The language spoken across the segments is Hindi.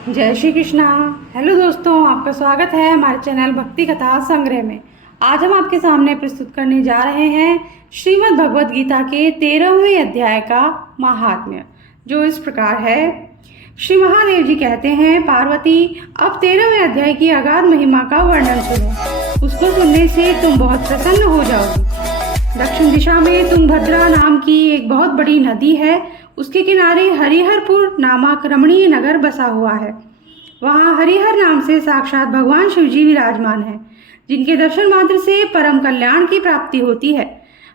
जय श्री कृष्णा। हेलो दोस्तों, आपका स्वागत है हमारे चैनल भक्ति कथा संग्रह में। आज हम आपके सामने प्रस्तुत करने जा रहे हैं श्रीमद् भगवद गीता के 13वें अध्याय का महात्म्य, जो इस प्रकार है। श्री महादेव जी कहते हैं, पार्वती अब 13वें अध्याय की अगाध महिमा का वर्णन सुनो। उसको सुनने से तुम बहुत प्रसन्न हो जाओगी। दक्षिण दिशा में तुंगभद्रा नाम की एक बहुत बड़ी नदी है। उसके किनारे हरिहरपुर नामक रमणीय नगर बसा हुआ है। वहाँ हरिहर नाम से साक्षात भगवान शिव जी विराजमान है, जिनके दर्शन मात्र से परम कल्याण की प्राप्ति होती है।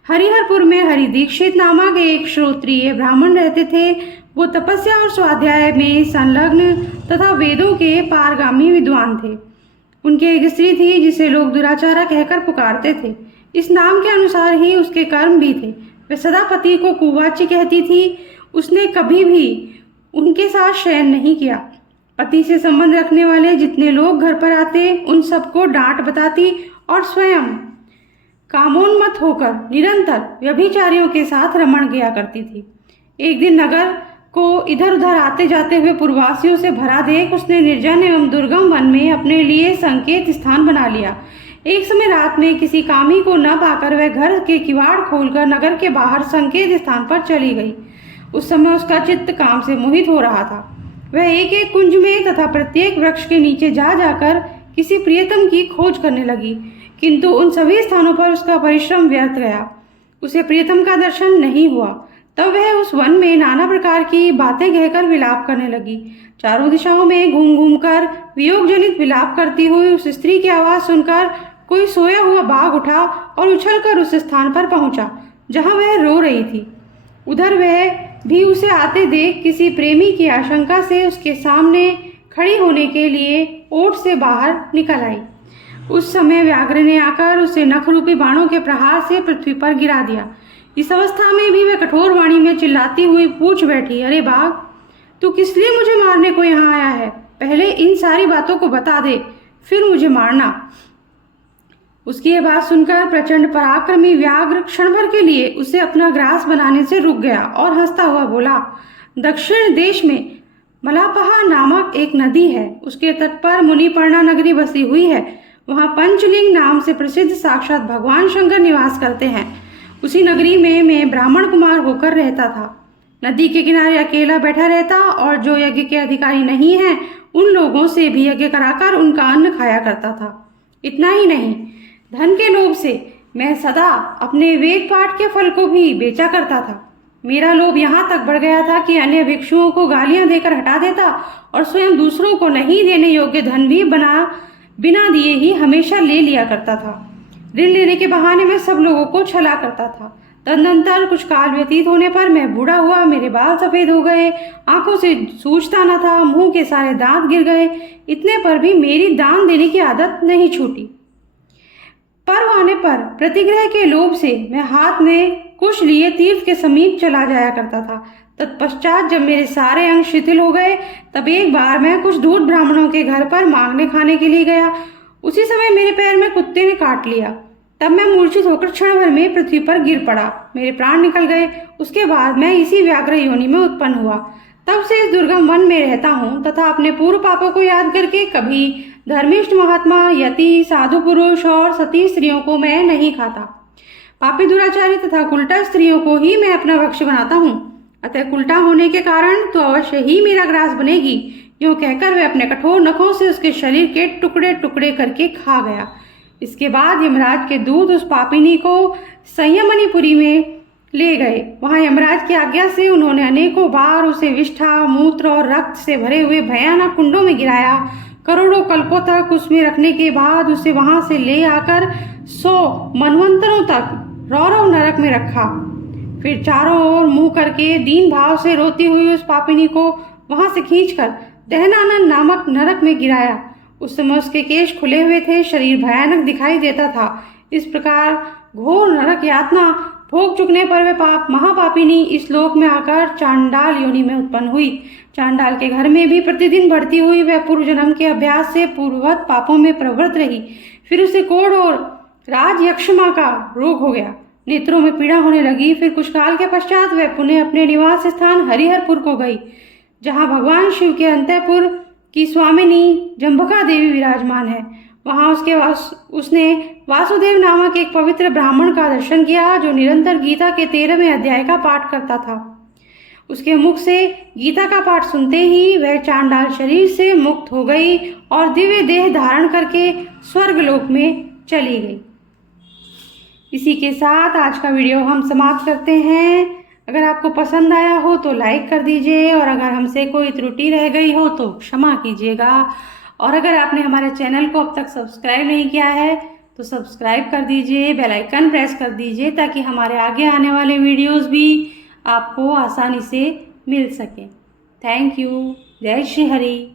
हरिहरपुर में हरि दीक्षित नामक एक श्रोत्रिय ब्राह्मण रहते थे। वो तपस्या और स्वाध्याय में संलग्न तथा वेदों के पारगामी विद्वान थे। उनकी एक स्त्री थी जिसे लोग दुराचारा कहकर पुकारते थे। इस नाम के अनुसार ही उसके कर्म भी थे। वे सदा पति को कुवाच्य कहती थी। उसने कभी भी उनके साथ शयन नहीं किया। पति से संबंध रखने वाले जितने लोग घर पर आते उन सबको डांट बताती और स्वयं कामोन्मत्त होकर निरंतर व्यभिचारियों के साथ रमण गया करती थी। एक दिन नगर को इधर उधर आते जाते हुए पूर्ववासियों से भरा देख उसने निर्जन एवं दुर्गम वन में अपने लिए संकेत स्थान बना लिया। एक समय रात में किसी कामी को न पाकर वह घर के किवाड़ खोलकर नगर के बाहर संकेत स्थान पर चली गई। उस समय उसका चित्त काम से मोहित हो रहा था। वह एक एक कुंज में तथा प्रत्येक वृक्ष के नीचे जा जाकर किसी प्रियतम की खोज करने लगी, किंतु उन सभी स्थानों पर उसका परिश्रम व्यर्थ गया। उसे प्रियतम का दर्शन नहीं हुआ। तब वह उस वन में नाना प्रकार की बातें कहकर विलाप करने लगी। चारों दिशाओं में घूम घूम कर वियोग जनित विलाप करती हुई उस स्त्री की आवाज सुनकर कोई सोया हुआ बाघ उठा और उछलकर उस स्थान पर पहुंचा जहां वह रो रही थी। उधर वह भी उसे आते देख किसी प्रेमी की आशंका से उसके सामने खड़ी होने के लिए ओट से बाहर निकल आई। उस समय व्याघ्र ने आकर उसे नख रूपी बाणों के प्रहार से पृथ्वी पर गिरा दिया। इस अवस्था में भी वह कठोर वाणी में चिल्लाती हुई पूछ बैठी, अरे बाघ, तू किस लिए मुझे मारने को यहाँ आया है? पहले इन सारी बातों को बता दे, फिर मुझे मारना। उसकी यह बात सुनकर प्रचंड पराक्रमी व्याघ्र क्षण भर के लिए उसे अपना ग्रास बनाने से रुक गया और हंसता हुआ बोला, दक्षिण देश में मलापहा नामक एक नदी है। उसके तट पर मुनिपर्णा नगरी बसी हुई है। वहाँ पंचलिंग नाम से प्रसिद्ध साक्षात भगवान शंकर निवास करते हैं। उसी नगरी में मैं ब्राह्मण कुमार होकर रहता था। नदी के किनारे अकेला बैठा रहता और जो यज्ञ के अधिकारी नहीं हैं उन लोगों से भी यज्ञ कराकर उनका अन्न खाया करता था। इतना ही नहीं, धन के लोभ से मैं सदा अपने वेद पाठ के फल को भी बेचा करता था। मेरा लोभ यहाँ तक बढ़ गया था कि अन्य भिक्षुओं को गालियां देकर हटा देता और स्वयं दूसरों को नहीं देने योग्य धन भी बिना दिए ही हमेशा ले लिया करता था। ऋण लेने के बहाने मैं सब लोगों को छला करता था। तदनंतर कुछ काल व्यतीत होने पर मैं बूढ़ा हुआ, मेरे बाल सफेद हो गए, आंखों से सूझता न था, मुंह के सारे दांत गिर गए। इतने पर भी मेरी दान देने की आदत नहीं छूटी। पर्व आने पर प्रतिग्रह के लोभ से मैं हाथ में कुश लिए तीर्थ के समीप चला जाया करता था। तत्पश्चात जब मेरे सारे अंग शिथिल हो गए तब एक बार मैं कुछ दूर ब्राह्मणों के घर पर मांगने खाने के लिए गया। उसी समय मेरे पैर में कुत्ते ने काट लिया। तब मैं मूर्छित होकर क्षण भर में पृथ्वी पर गिर पड़ा। मेरे प्राण निकल गए। उसके बाद मैं इसी व्याघ्र योनि में उत्पन्न हुआ। तब से इस दुर्गम वन में रहता हूँ तथा अपने पूर्व पापों को याद करके कभी धर्मिष्ठ महात्मा, यति, साधु पुरुष और सती स्त्रियों को मैं नहीं खाता। पापी, दुराचारी तथा कुलटा स्त्रियों को ही मैं अपना भक्ष्य बनाता हूँ। अतः कुलटा होने के कारण तो अवश्य ही मेरा ग्रास बनेगी। यूं कहकर वह अपने कठोर नखों से उसके शरीर के टुकड़े टुकड़े करके खा गया। इसके बाद यमराज के दूत उस पापिनी को संयमनीपुरी में ले गए। वहां यमराज की आज्ञा से उन्होंने अनेकों बार उसे विष्ठा, मूत्र और रक्त से भरे हुए भयानक कुंडों में गिराया। करोड़ों कल्पों तक उसमें रखने के बाद उसे वहां से ले आकर 100 मनवंतरों तक रौरव नरक में रखा। फिर चारों ओर मुंह करके दीन भाव से रोती हुई उस पापिनी को वहां से खींचकर दहनानंद नामक नरक में गिराया। उस समय उसके केश खुले हुए थे, शरीर भयानक दिखाई देता था। इस प्रकार घोर नरक यातना भोग चुकने पर वे महापापिनी इस लोक में आकर चांडाल योनि में उत्पन्न हुई। चांडाल के घर में भी प्रतिदिन बढ़ती हुई वह पूर्व जन्म के अभ्यास से पूर्ववत पापों में प्रवृत्त रही। फिर उसे कोढ़ और राज यक्षमा का रोग हो गया। नेत्रों में पीड़ा होने लगी। फिर कुछ काल के पश्चात वह पुनः अपने निवास स्थान हरिहरपुर को गई, जहाँ भगवान शिव के अंतःपुर की स्वामिनी जम्बुका देवी विराजमान है। वहाँ उसने वासुदेव नामक एक पवित्र ब्राह्मण का दर्शन किया जो निरंतर गीता के 13वें अध्याय का पाठ करता था। उसके मुख से गीता का पाठ सुनते ही वह चांडाल शरीर से मुक्त हो गई और दिव्य देह धारण करके स्वर्गलोक में चली गई। इसी के साथ आज का वीडियो हम समाप्त करते हैं। अगर आपको पसंद आया हो तो लाइक कर दीजिए और अगर हमसे कोई त्रुटि रह गई हो तो क्षमा कीजिएगा। और अगर आपने हमारे चैनल को अब तक सब्सक्राइब नहीं किया है तो सब्सक्राइब कर दीजिए, बेल आइकन प्रेस कर दीजिए ताकि हमारे आगे आने वाले वीडियोस भी आपको आसानी से मिल सके। Thank you. जय श्री हरि।